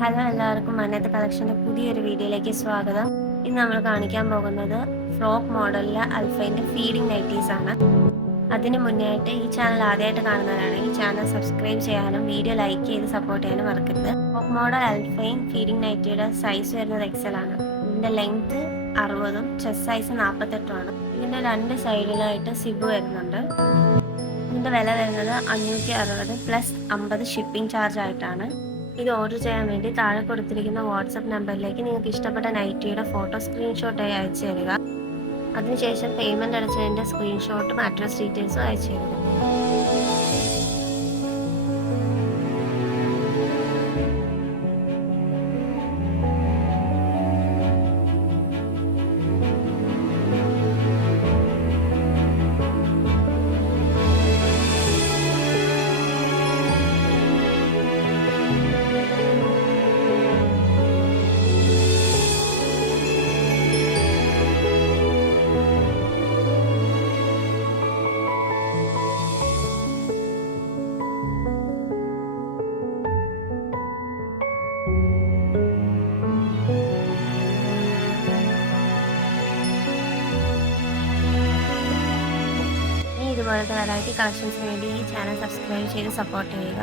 Hello എല്ലാവർക്കും മന്നത്ത് കളക്ഷൻ്റെ പുതിയൊരു വീഡിയോയിലേക്ക് സ്വാഗതം. ഇന്ന് നമ്മൾ കാണിക്കാൻ പോകുന്നത് ഫ്രോക്ക് മോഡലിലെ അൽഫൈൻ്റെ ഫീഡിംഗ് നൈറ്റീസ് ആണ്. അതിന് മുന്നേ ആയിട്ട് ഈ ചാനൽ ആദ്യമായിട്ട് കാണുന്നവരാണെങ്കിൽ ചാനൽ സബ്സ്ക്രൈബ് ചെയ്യാനും വീഡിയോ ലൈക്ക് ചെയ്ത് സപ്പോർട്ട് ചെയ്യാനും മറക്കരുത്. ഫ്രോക്ക് മോഡൽ അൽഫൈൻ ഫീഡിംഗ് നൈറ്റിയുടെ സൈസ് വരുന്നത് എക്സൽ ആണ്. ഇതിൻ്റെ ലെങ്ത് 60ഉം ചെസ്റ്റ് സൈസ് 48ഉം ആണ്. ഇതിൻ്റെ രണ്ട് സൈഡിലായിട്ട് സിബ് വരുന്നുണ്ട്. ഇതിൻ്റെ വില വരുന്നത് 560 പ്ലസ് 50 ഷിപ്പിംഗ് ചാർജ് ആയിട്ടാണ്. ഇത് ഓർഡർ ചെയ്യാൻ വേണ്ടി താഴെ കൊടുത്തിരിക്കുന്ന വാട്സപ്പ് നമ്പറിലേക്ക് നിങ്ങൾക്ക് ഇഷ്ടപ്പെട്ട നൈറ്റിയുടെ ഫോട്ടോ സ്ക്രീൻഷോട്ടായി അയച്ചു തരിക. അതിനുശേഷം പേയ്മെൻറ്റ് അടച്ചതിൻ്റെ സ്ക്രീൻഷോട്ടും അഡ്രസ് ഡീറ്റെയിൽസും അയച്ചു തരിക. ഇതുപോലത്തെ വെറൈറ്റി കളക്ഷൻസിന് വേണ്ടി ഈ ചാനൽ സബ്സ്ക്രൈബ് ചെയ്ത് സപ്പോർട്ട് ചെയ്യുക.